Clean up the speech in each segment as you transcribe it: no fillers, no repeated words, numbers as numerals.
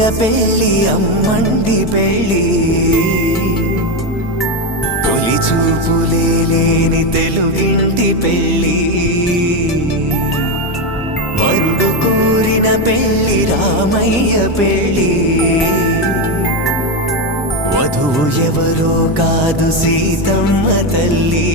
ముద్దుల పెళ్ళి అమ్మండి పెళ్ళి తొలి చూపులే లేని తెలుగింటి పెళ్ళి వరుడు కోరిన పెళ్ళి రామయ్య పెళ్ళి వధువు ఎవరో కాదు సీతమ్మ తల్లి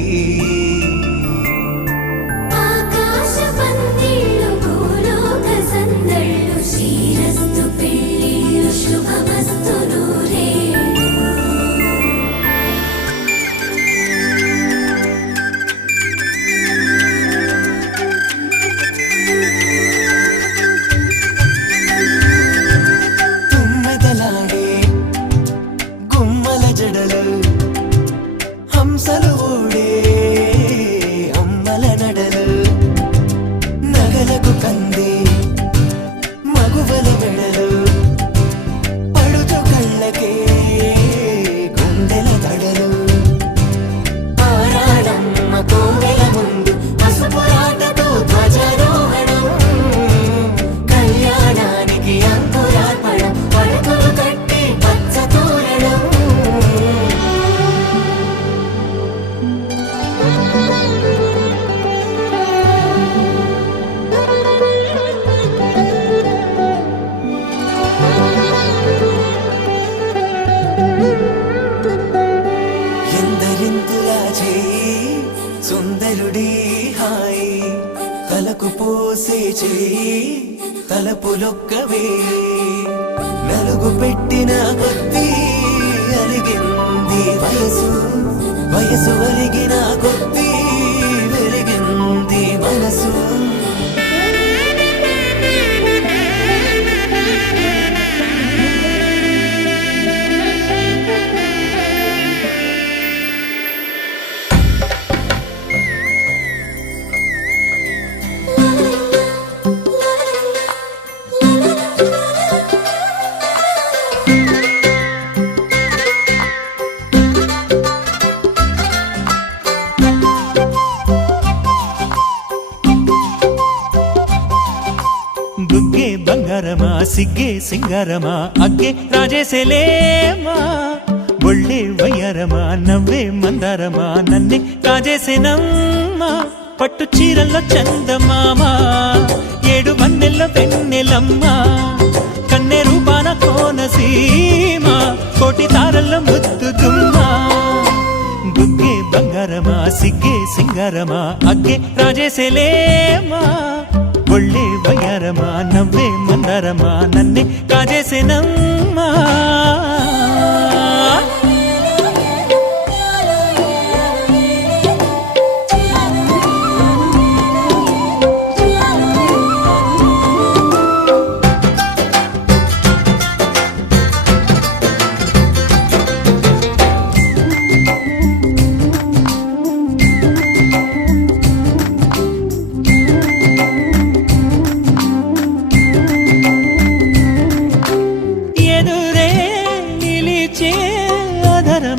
హంసలు ఓడే అమ్మల నడలు నగలకు కందే మగువల మెడలు పడుచు కళ్ళకే గుండెల తడలు ఆరాడమ్మ కోవెల ముందు పసుపురాటతో ధ్వజారోహణం కళ్యాణానికి అంకురార్పణం పడకలు కట్టి పచ్చ తోరణం సుందరుడి హాయి తలకు పోసే చేయి తలపులొక్కవే నలుగు పెట్టిన కొద్దీ అలిగింది వయసు వయసు అలిగిన కొద్దీ వెలిగింది మనసు బుగ్గే బంగారమా సిగ్గే సింగారమా అగ్గే రాజేసేలేమా ఒళ్ళే వయ్యారమా నవ్వే మందారమా నన్నే కాజేసేనమ్మా పట్టు చీరల్లో చందమామా ఏడు మన్నెల్లో పెన్నెలమ్మా కన్నె రూపాన కోనసీమ కోటి తారల్లో ముద్దుతుమ్మా బుగ్గే బంగారమా సిగ్గే సింగారమా అగ్గే రాజేసేలేమా ఒళ్ళే వయ్యారమా నవ్వే మందారమా నన్నే కాజేసేనమ్మా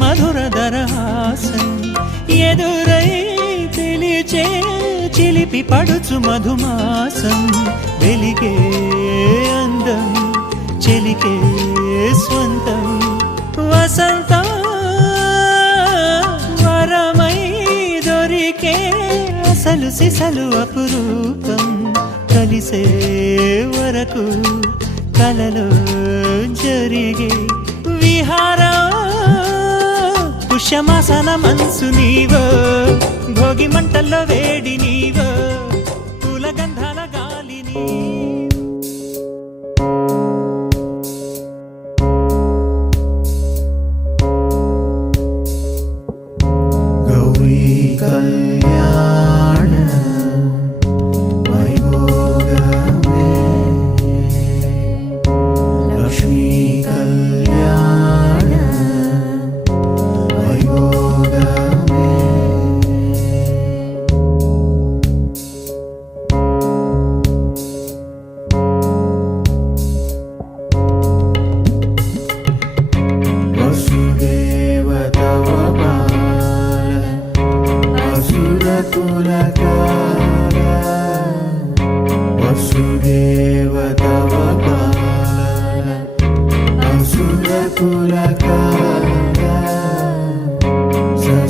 మధుర దరహాసం ఎదురై పిలిచే చిలిపి పడుచు మధుమాసం వెలిగే అందం చెలికే స్వంతం వసంతం వరమై దొరికే అసలు సిసలు అపురూపం కలిసే వరకు కలలో జరిగే విహారం పుష్యమాసన మనసు నీవో భోగి మంటల్లో వేడి నీవో పూల గంధాల గాలి గౌరీ కళ్యాణ వైభోగమే లక్ష్మీ కళ్యాణ వైభోగమే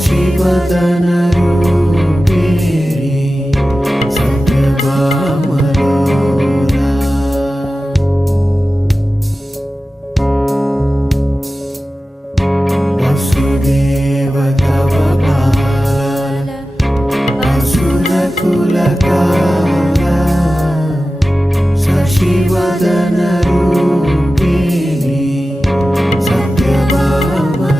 శశివదన రూపిణి సత్యభామలోలా వసుదేవ తవ బాల అసుర కులకాల శశివదన రూపిణి సత్యభామలోలా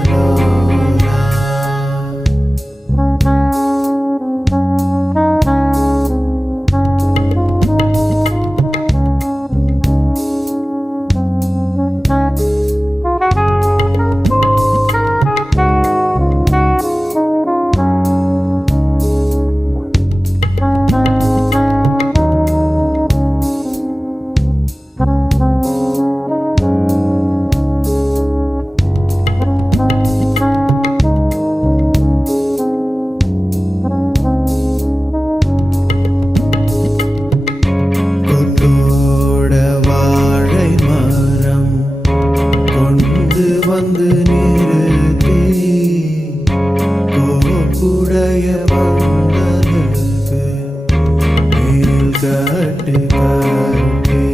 கொத்தோட வாழை மரம் கொண்டு வந்து நிறுத்தி கோப்புடைய பந்தலுக்கு மேல் கட்டு கட்டி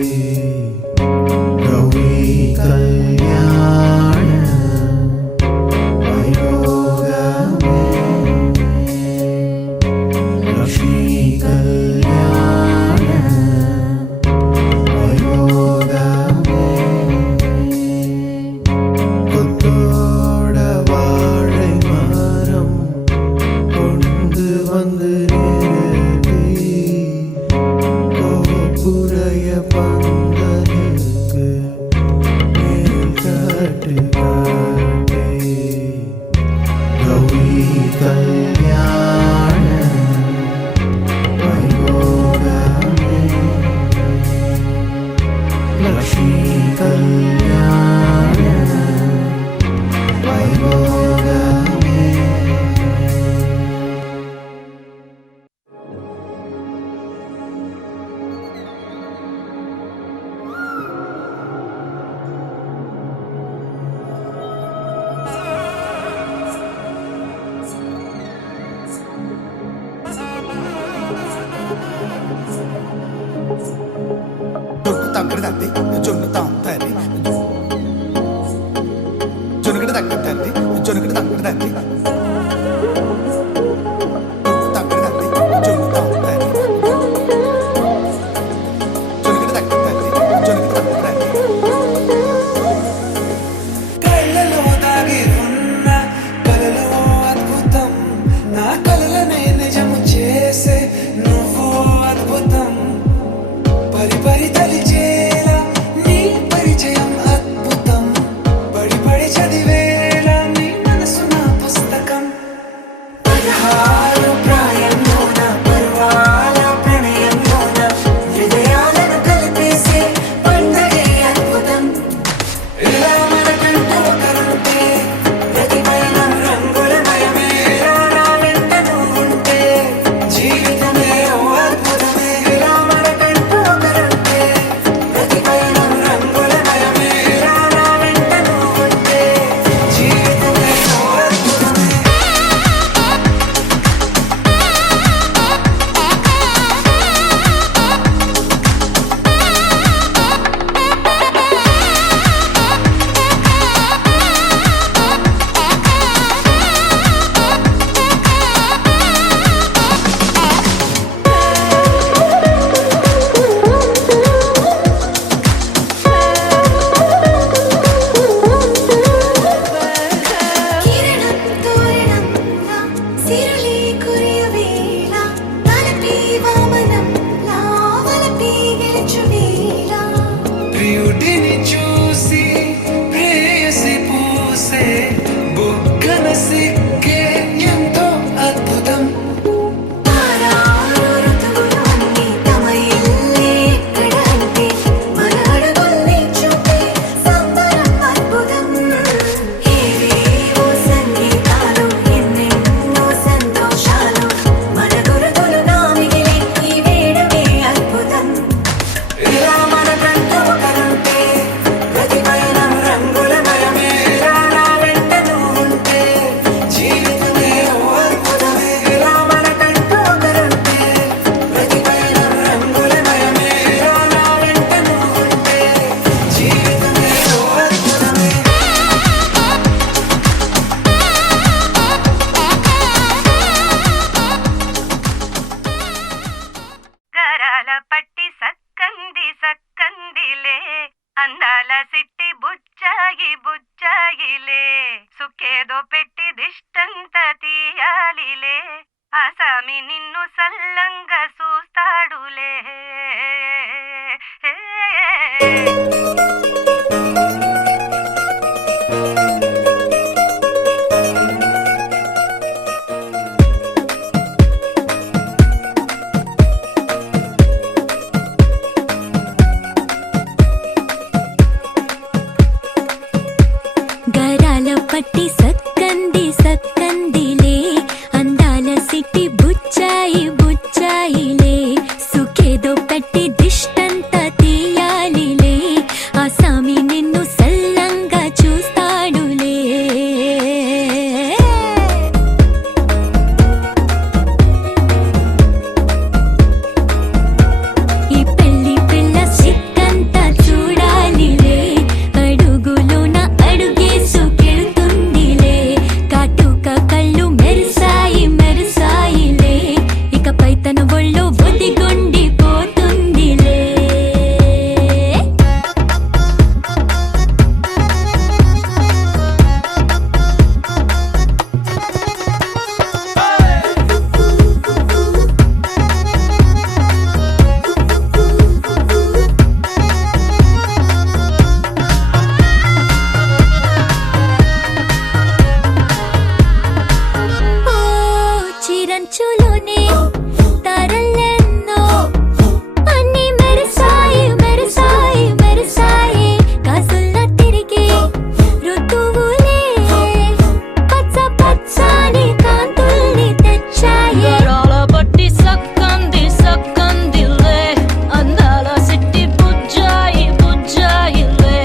கௌரி கல்யாண வைபோகமே லக்ஷ்மி கல்யாண வைபோகமே கொத்தோட வாழை மரம் கொண்டு வந்து நிறுத்தி கோப்புடைய பந்தலுக்கு மேல் கட்டு கட்டி கௌரி கல்யாண வைபோகமே லக்ஷ்மி கல்யாண வைபோகமே జొన్ను తగ్గడదండి జొన్ను తాగుతారు జొనుగడ తగ్గదండి జొనుగడ తగ్గదండి తగ్గదండి జొన్ను తాగుతారు జొనుగడ తగ్గదండి జొనుగడ తగ్గదండి కళ్ళలో దాగి ఉన్న కలలో అద్భుతం నా కలలనే నిజము చేసే నువ్వు అద్భుతం పరి పరి తలిచేలా నీ పరిచయం అద్భుతం పడి పడి చదివేలా నీ మనసు నా పుస్తకం సుఖేదో పెట్టి దిష్టంత తీయాలిలే ఆసామి నిన్ను సల్లంగా చూస్తాడులే గరాల పట్టి సక్కంది సక్కందిలే అందాల సిట్టి బుచ్చాయి బుచ్చాయిలే సుఖేదో పెట్టి దిష్టంత తీయాలిలే ఆ సామి నిన్ను సల్లంగా చూస్తాడులే ఈ పెళ్లి పిల్ల సిక్కంతా చూడాలిలే అడుగులోన అడుగేసుకెళ్తుందిలే కాటుక కళ్ళు మెరిసాయి మెరిసాయిలే ఇకపై తన ఒళ్ళో ఒదిగొండిపోతుందిలే ఓ చిరంచులోనే తారలెన్నో అన్ని మెరిసాయి మెరిసాయి మెరిసాయి కాసుల్లా తిరిగి ఋతువులే పచ్చ పచ్చని కాంతుల్ని తెచ్చాయి గరాల పట్టి సక్కంది సక్కందిలే అందాల సిట్టి బుజ్జాయి బుజ్జాయిలే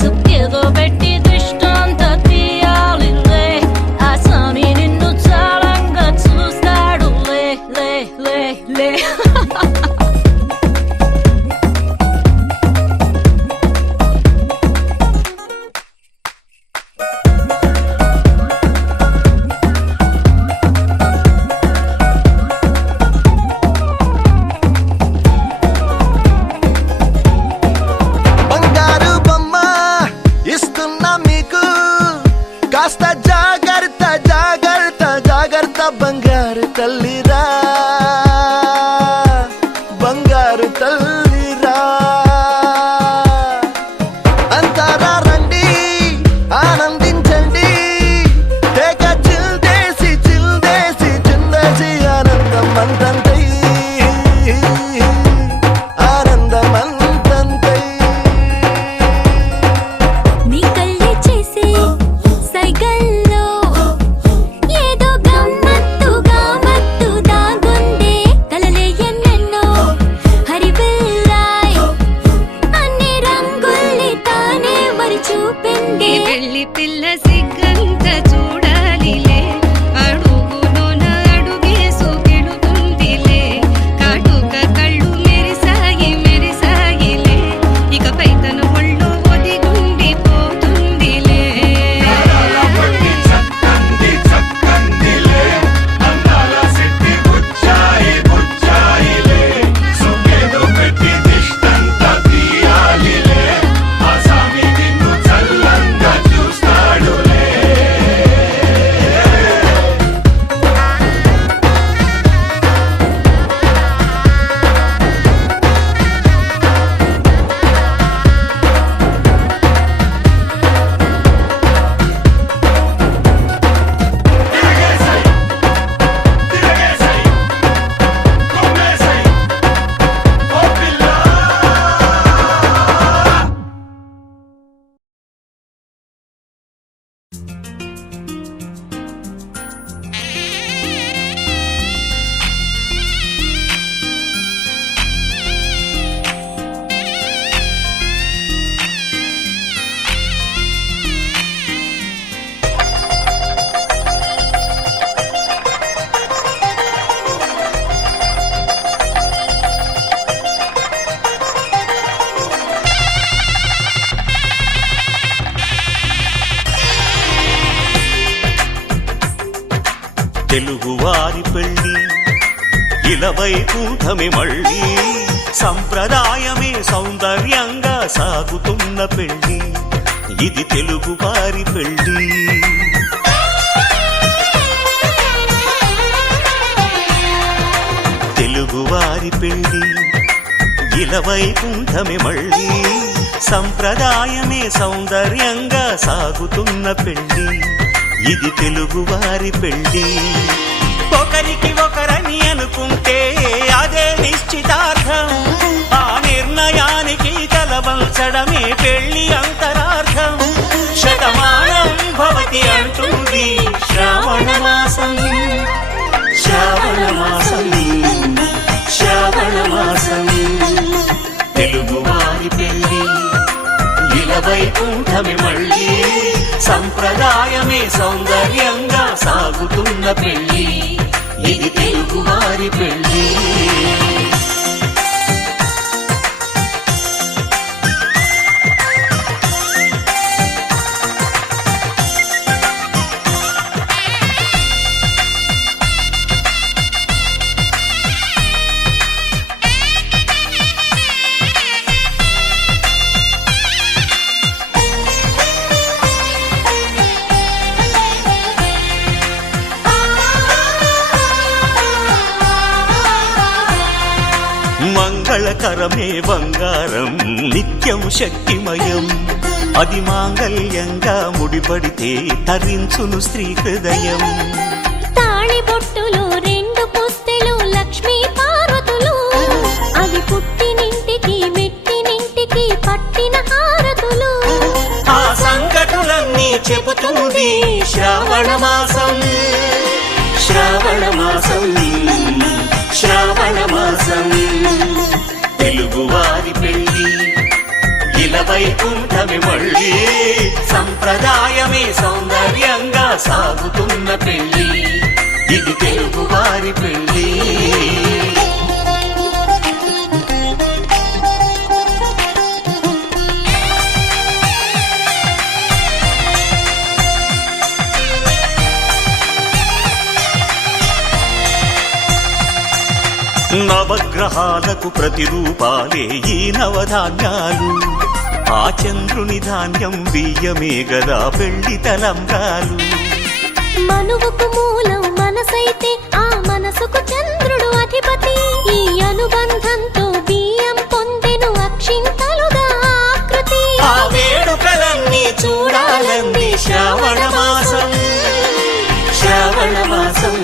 సుఖేదో పెట్టి దృష్టాంత తీయాలిలే ఆ స్వామి నిన్ను చాలంగా చూస్తాడు లే లే లే లే బంగారు బొమ్మ ఇస్తున్నా మీకు కాస్త జాగ్రత్త జాగ్రత్త జాగ్రత్త బంగారు తల్లిరా బంగారు తల్లిరా అంతారా రండి ఆనందించండి తెగ చిల్దేసి చిల్దేసి చిందేసి ఆనందం అంతంతై ఆనందం అంతంతై నీ కళ్ళే చేసే సైగల్లో ఏదో గమ్మత్తుగా మత్తు దాగుందే కలలే ఎన్నెన్నో హరివిల్లాయ్ అన్ని రంగుల్ని తానే మరి చూపింది పెళ్లి పిల్ల సిగ్గంత చూడాలిలే అడుగులోన అడుగేసుకెళుతుందిలే కాటుక కళ్ళు మెరిసాయి మెరిసాయిలే ఇకపై తన ఒళ్ళో ఒదిగుండిపోతుందిలే తెలుగువారి పెళ్లి ఇలవైకుంఠమి మళ్ళీ సంప్రదాయమే సౌందర్యంగా సాగుతున్న పెళ్లి ఇది తెలుగువారి పెళ్లి తెలుగువారి పెళ్లి ఇలవైకుంఠమే మళ్ళీ సంప్రదాయమే సౌందర్యంగా సాగుతున్న పెళ్లి ఇది తెలుగువారి పెళ్లి ఒకరికి ఒకరని అనుకుంటే అదే నిశ్చితార్థం ఆ నిర్ణయానికి తలవంచడమే పెళ్లి అంతరార్థం శతమానం భవతి అంటుంది శ్రావణ మాసం శ్రావణ మాసం శ్రావణ మాసం తెలుగువారి పెళ్లి ఇలవైకుంఠమే మళ్ళీ సంప్రదాయమే సౌందర్యంగా సాగుతున్న పెళ్లి ఇది తెలుగువారి పెళ్లి మంగళకరమే బంగారం నిత్యం శక్తిమయం అది మాంగళ్యంగా ముడిపడితే తరించును స్త్రీ హృదయం తాళిబొట్టులు రెండు పుస్తెలు లక్ష్మీ పార్వతులు అవి పుట్టినింటికి మెట్టినింటికి పట్టిన హారతులు ఆ సంకటులన్నీ చెబుతుంది శ్రావణ మాసం శ్రావణ మాసం శ్రావణ మాసం తెలుగువారి పెళ్లి ఇలవైకుంఠమే మళ్ళీ సంప్రదాయమే సౌందర్యంగా సాగుతున్న పెళ్లి ఇది తెలుగువారి పెళ్లి నవగ్రహాలకు ప్రతిరూపాలే ఈ నవధాన్యాలు ఆ చంద్రుని ధాన్యం బియ్యమే గదా పెళ్లి తలంబ్రాలు మనువుకు మూలం మనసైతే ఆ మనసుకు చంద్రుడు అధిపతి ఈ అనుబంధంతో బియ్యం పొందెను అక్షింతలుగా ఆకృతి ఆ వేడుకలన్నీ చూడాలంది శ్రావణ మాసం శ్రావణ మాసం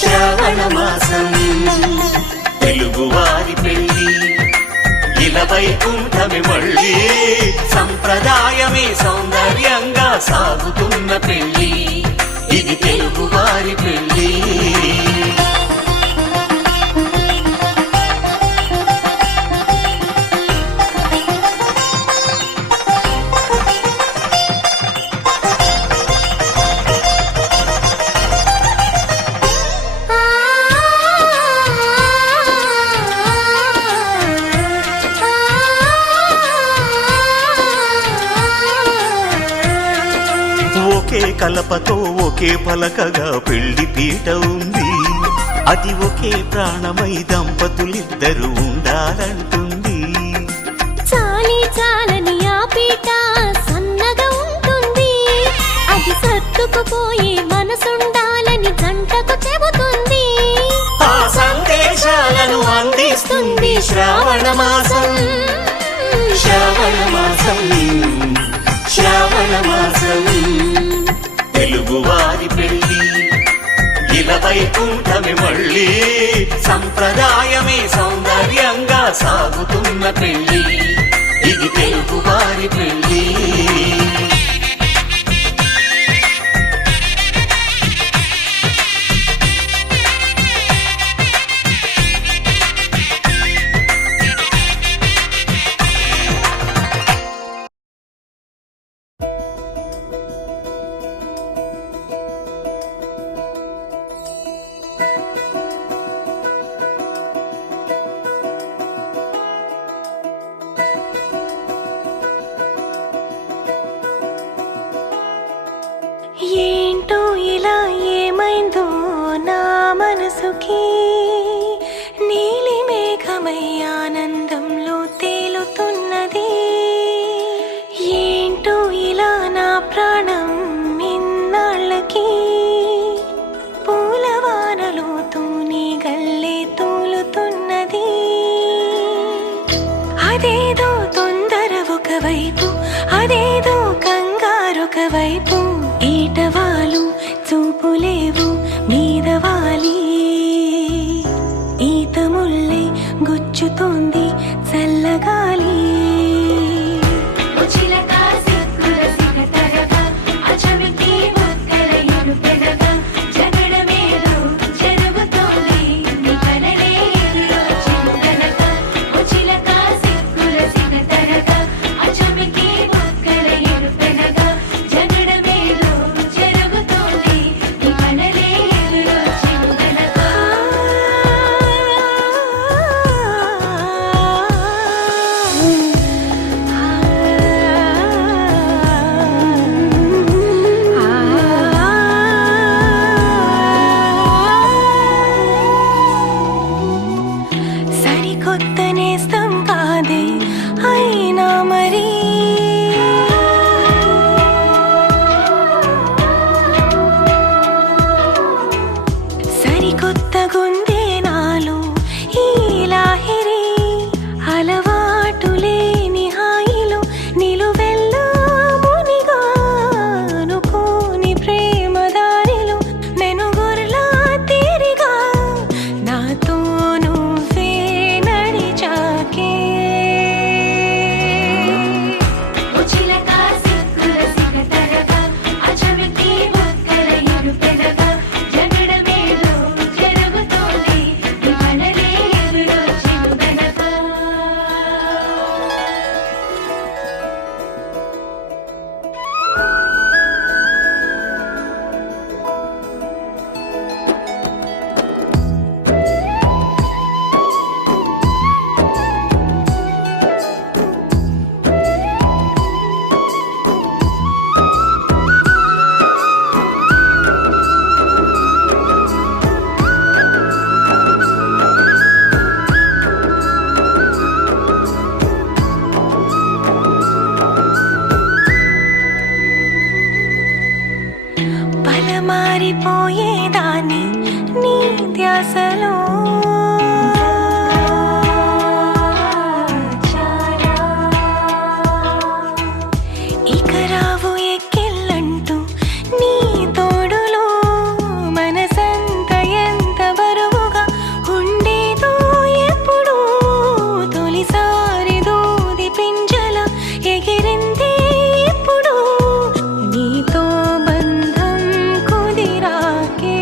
శ్రావణ మాసం తెలుగువారి పెళ్లి ఇలవైకుంఠమే మళ్ళీ సంప్రదాయమే సౌందర్యంగా సాగుతున్న పెళ్లి ఇది తెలుగువారి పెళ్లి ఒకే కలపతో ఒకే పలకగా పెళ్లి పీట ఉంది అది ఒకే ప్రాణమై దంపతులిద్దరూ ఉండాలంటుంది చాలి చాలని ఆ పీట సన్నగా ఉంటుంది అది సర్దుకుపోయే మనసుండాలని జంటకు చెబుతుంది ఆ సందేశాలను అందిస్తుంది శ్రావణ మాసం శ్రావణ మాసం శ్రావణ మాసం తెలుగువారి పెళ్లి ఇలవైకుంఠమే మళ్ళీ సంప్రదాయమే సౌందర్యంగా సాగుతున్న పెళ్లి ఇది తెలుగువారి పెళ్లి ఏంటో ఇలా ఏమైందో నా మనసుకి నీలి మేఘమై ఆనందంలో తేలుతున్నది ఏంటో ఇలా నా ప్రాణం ఇన్నాళ్ళకి పూలవానలో తూని గల్లే తూలుతున్నది చాలు చూపులేవు మీదవాలి ఈత ముల్లే గుచ్చుతోంది చల్లగాలి సరికొత్త నేస్తం కాదే అయినా మరి సరికొత్త గుందే నాలో ఈ లాహిరి అలవాటు లేని హాయిలో నిలువెల్లా మునిగా అనుకోని ప్రేమ దారిలో మెనుగుర్లా తీరిగా నాతో నువ్వే నడిచాకే మారిపోయేదాన్ని నీ ధ్యాసలో ఇక రావు ఎక్కిళ్ళంటూ నీ తోడులో మనసంత ఎంత బరువుగా ఉండేదో ఎప్పుడు తొలిసారి దూది పింజల ఎగిరింది ఇప్పుడు నీతో బంధం కుదిరాకే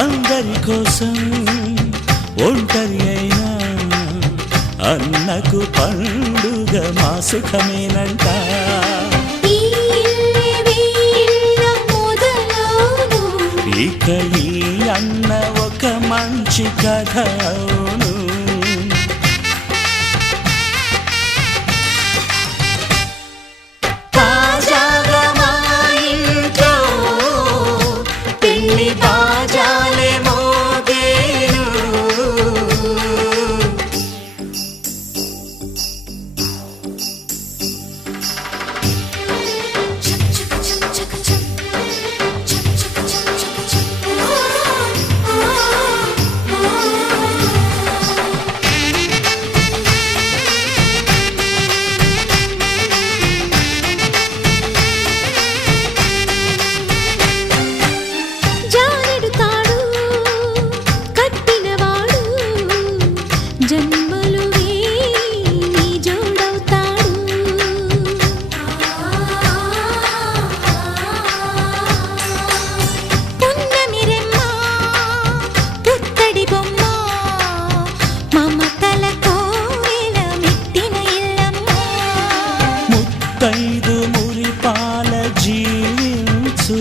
అందరి కోసం ఒంటరి అయినా అన్నకు పండుగ మా సుఖమేనంట. ఇక ఈ అన్న ఒక మంచి కథ అవును. తాజాగా మా ఇంట్లో పెళ్లి బాజాలే మోగేను. జానెడు తాడు కట్టినవాడు జన్మలు నీ జోడవుతాడు. పున్నమిరెమ్మ పుత్తడి బొమ్మ మమతల కోవెల మెట్టిన ఇల్లమ్మ. ముత్తైదు మురిపాల జీవించు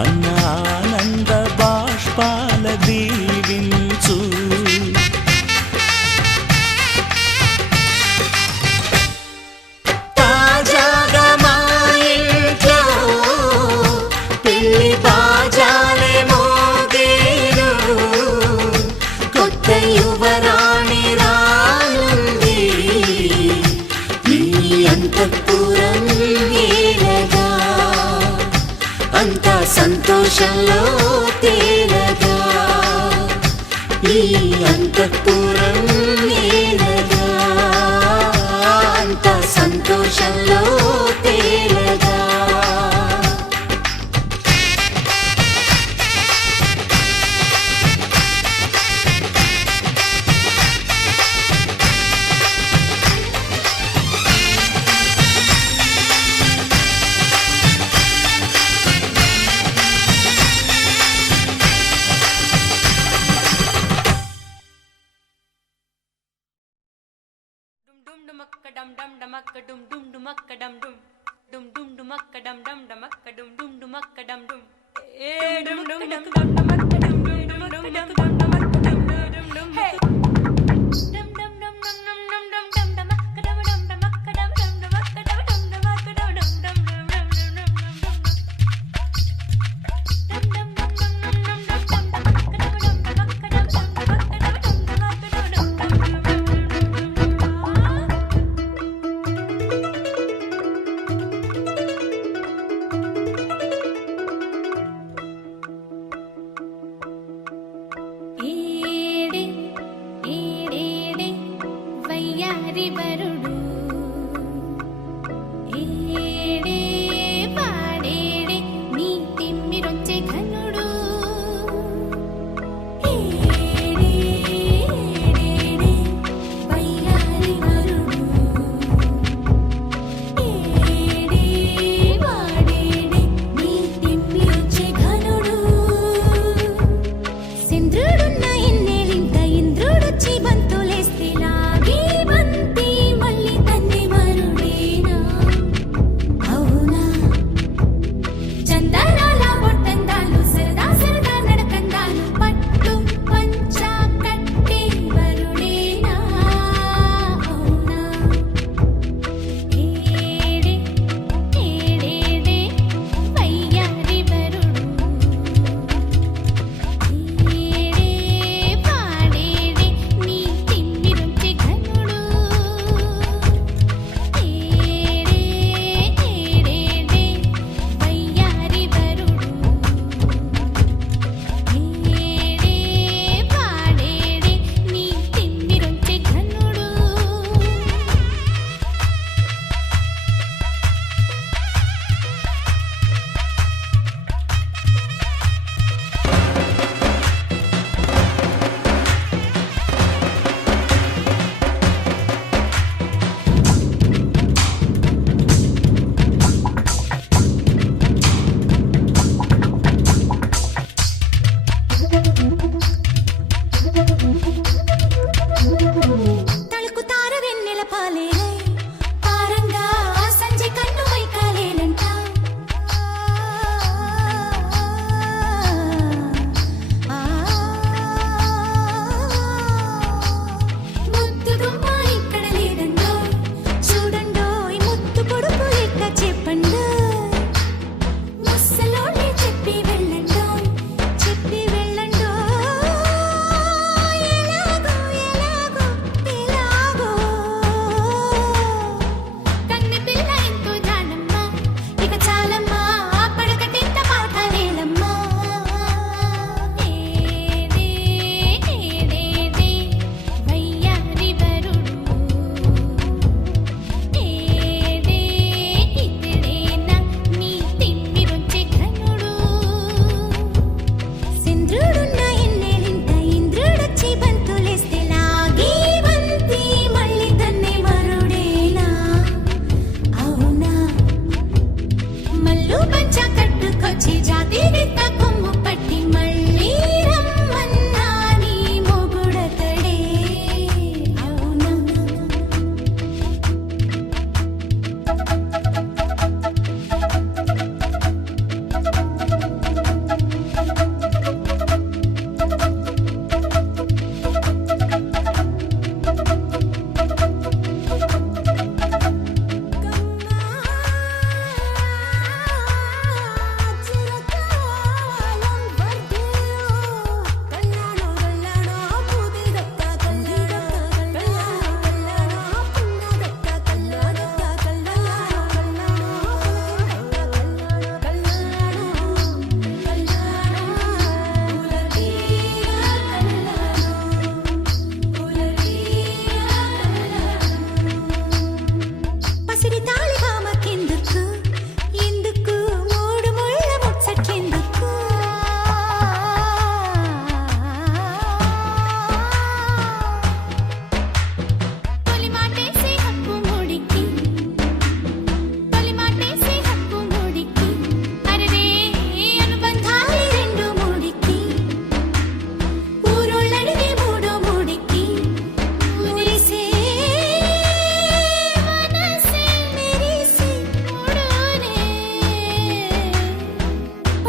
అన్న ఆనంద బాష్పాల దీవించు. తాజాగా మా ఇంట్లో పెళ్లి బాజాలే మోగేను. కొత్త యువరాణి రానుంది ఈ అంతఃపురం ఏలగా. అంతా సంతోషంలో తేలగా ఈ అంతఃపురం ఏలగా. అంతా సంతోషంలో తేలగా.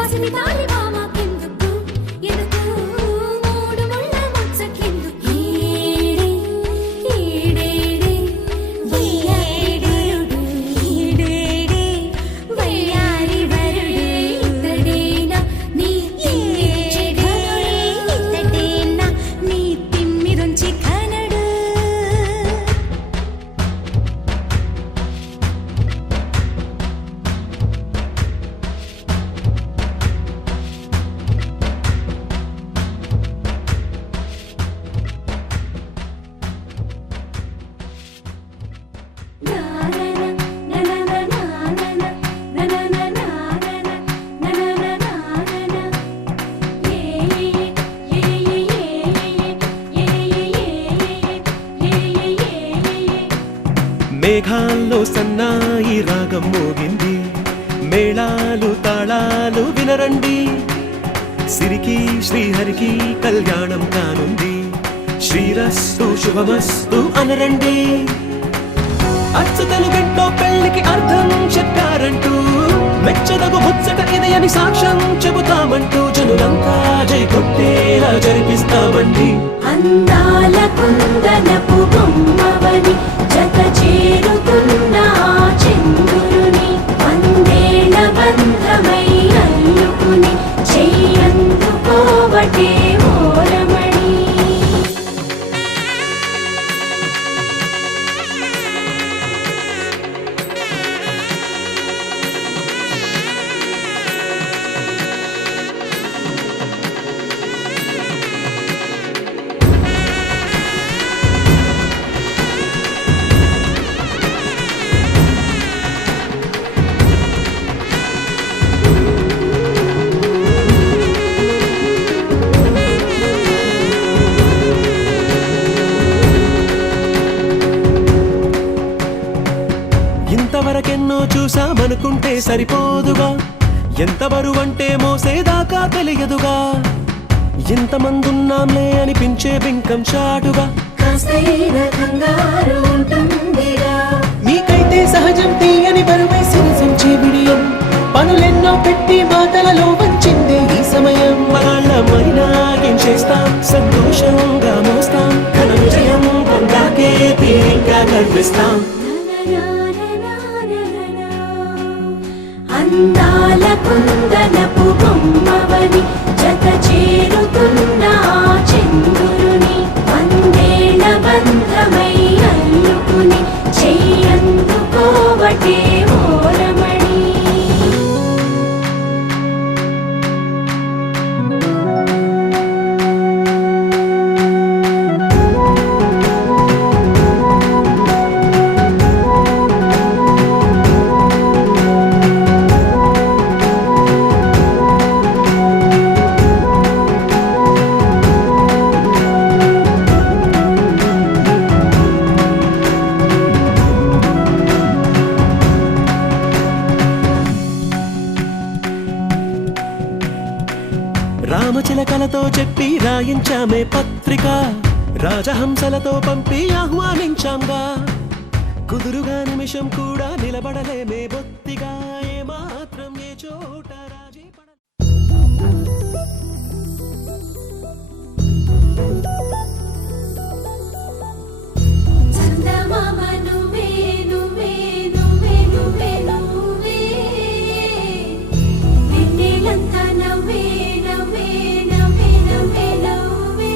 పసిడి తాళి బామకెందుకు ఎదుకు మూడు ముళ్ళ ముచ్చకెందుకు ఈడే ఈడేడే వయ్యారుడు ఈడేడే వయ్యారి వరుడు ఇతడేనా నీ చెడుడే ఇతడేనా నీ తిమ్మిరుంచి కనడు మేఘాల్లో సన్నాయి రాగం మోగింది మేళాలు తాళాలు వినరండి సిరికి శ్రీహరికి కళ్యాణం కానుంది శ్రీరస్తు శుభమస్తు అనరండి అచ్చతలు గంటో పెళ్లికి అర్థం చెప్పారంటూ మెచ్చదగు ముచ్చట ఇది అని సాక్ష్యం చెబుతామంటూ జనులంతా జై కొట్టేలా జరిపిస్తామండి అందాల కుందనపు బొమ్మవని జత చేరుకున్న ఆ చంద్రుని వందేళ్ల బంధమై అల్లుకుని చెయ్యందుకోవటే ఓరమణి ఇంతవరకెన్నో చూసామనుకుంటే సరిపోదుగా ఎంత బరువంటే మోసేదాకా తెలియదుగా ఇంతమందున్నాంలే అనిపించే బింకం చాటుగా కాస్తైన కంగారు ఉంటుందిరా మీకైతే సహజం తీయని బరువై సిరిసించే బిడియం పనులెన్నో పెట్టి మాటలలో వంచిందే ఈ సమయం వాళ్ళమైనా ఏం చేస్తాం సంతోషంగా మోస్తాం ఘన విజయం పొందాకే తీరిగ్గా గర్విస్తాం అందాల కుందనపు బొమ్మవని జత చేరుతున్న ఆ చంద్రుని వందేళ్ల బంధమై అల్లుకుని చెయ్యందుకోవటే ఓరమణి రామచిలకలతో చెప్పి రాయించామే పత్రిక రాజహంసలతో పంపి ఆహ్వానించాంగా కుదురుగా నిమిషం కూడా నిలబడలేమే బొత్తిగా ఏమాత్రం ఏ చోట రాజీ పడ చందమామ నువ్వే నువ్వే నువ్వే నువ్వే నువ్వే వెన్నెలంతా నవ్వే నవ్వే నవ్వే నవ్వే నవ్వే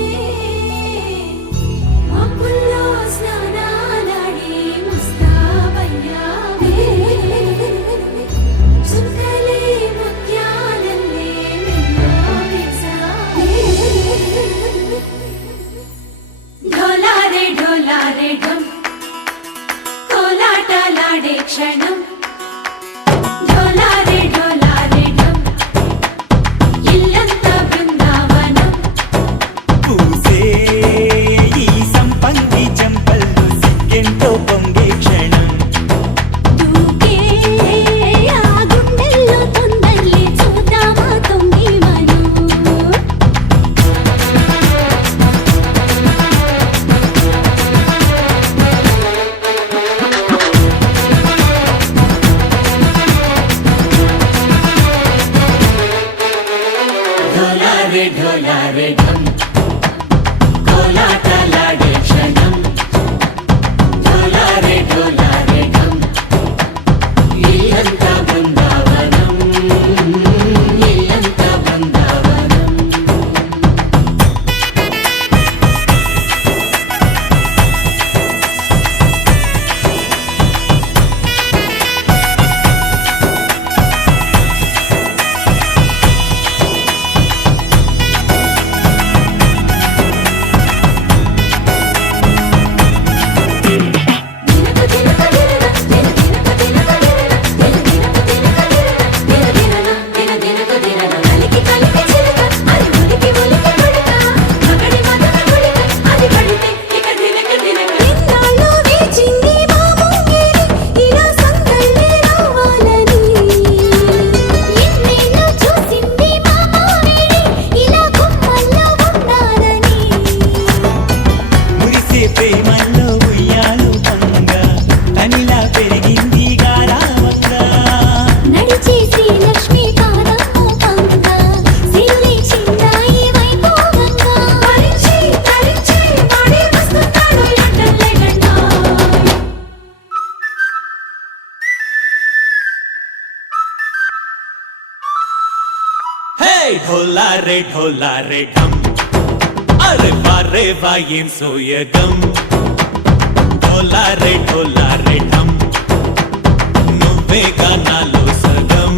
మబ్బుల్లో స్నానాలాడి ముస్తాబయ్యావే ఢోలారే ఢోలారే ఢం కోలాటలాడే క్షణం ఢోలారే ఢోలారే ఢం ఇల్లంతా బృందావనం ఇల్లంతా బృందావనం ఇన్నాళ్ళు వేచింది మా ముంగిలి ఇలా సందళ్ళే రావాలని ఇన్నేళ్ళు చూసింది మా మామిడి ఇలా గుమ్మల్లో ఉండాలని మురిసే ప్రేమల్లో ఉయ్యాలు పంగా తనిలా పెరిగింది గారావంగా నడిచే శ్రీలక్ష్మి పాదము పంగా సిరులి చిందాయి వైభోగంగా తరించి వాడే వస్తున్నాడు లండన్ లెగండా హే ఢోలారే ఢోలారే ఢం అరే వారే వాయేం సోయగం ఢోలారే ఢోలారే ఢం నువ్వే గానాలో సగం